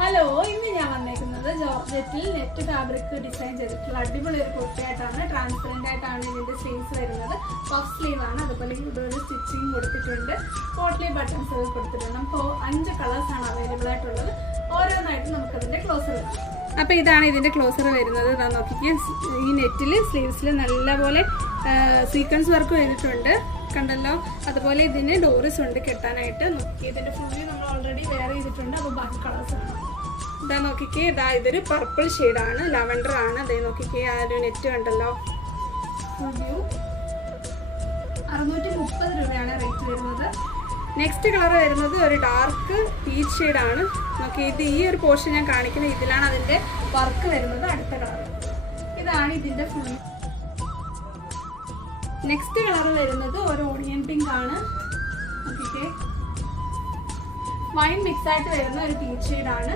Hello, ഇന്ന് ഞാൻ വന്നേക്കുന്നത് ജോർജറ്റിൽ നെറ്റ് ഫാബ്രിക് ഡിസൈൻ ചെയ്തിട്ടുള്ള അടിപൊളി ഒരു കുർത്തയായിട്ടാണ്. ട്രാൻസ്പെറന്റ് ആയിട്ടാണ് ഇതിന്റെ സ്ലീവ്സ് വരുന്നത്. പഫ് സ്ലീവ് ആണ്. അതുപോലെ ഇവിടെ ഒരു സ്റ്റിച്ചിങ് കൊടുത്തിട്ടുണ്ട്. പോട്ട്ലി ബട്ടൺസ് കൊടുത്തിട്ടുണ്ട്. നമുക്ക് 5 കളേഴ്സ് ആണ് അവൈലബിൾ ആയിട്ടുള്ളത്. ഓരോന്നായിട്ട് നമുക്ക് അതിന്റെ ക്ലോസർ കാണാം. അപ്പൊ ഇതാണ് ഇതിന്റെ ക്ലോസർ വരുന്നത്. ഇതാ നോക്കിക്കേ, ഈ നെറ്റിൽ സ്ലീവ്സിൽ നല്ലപോലെ സീക്വൻസ് വർക്ക് ചെയ്തിട്ടുണ്ട്, കണ്ടല്ലോ. അതുപോലെ ഇതിന് ഡോറിസ് ഉണ്ട് കെട്ടാനായിട്ട്. നോക്കി, ഇതിന്റെ ഫുള്ളി നമ്മൾ ഓൾറെഡി വെയർ ചെയ്തിട്ടുണ്ട്. അപ്പോൾ ബാക്കി കളേഴ്സ് ആണ്. ഇതാ നോക്കിക്കേ, ഇതൊരു പർപ്പിൾ ഷെയ്ഡാണ്, ലാവൻഡർ ആണ്. അതേ നോക്കിക്കേ, ആ ഒരു നെറ്റ് കണ്ടല്ലോ. ഫുൾ വ്യൂ 630 രൂപയാണ് റേറ്റ് വരുന്നത്. നെക്സ്റ്റ് കളർ വരുന്നത് ഒരു ഡാർക്ക് പീച്ച് ഷെയ്ഡാണ്. നോക്കി, ഇത് ഈ ഒരു പോർഷൻ ഞാൻ കാണിക്കുന്നത്, ഇതിലാണ് അതിന്റെ വർക്ക് വരുന്നത്. അടുത്ത കളർ ഇതാണ് ഇതിന്റെ ഫുൾ. നെക്സ്റ്റ് കളർ വരുന്നത് ഒരു ഓണിയൻ പിങ്ക് ആണ്. നോക്കിക്കേ, വൈൻ മിക്സ് ആയിട്ട് വരുന്ന ഒരു പീച്ച് ഷെയ്ഡാണ്.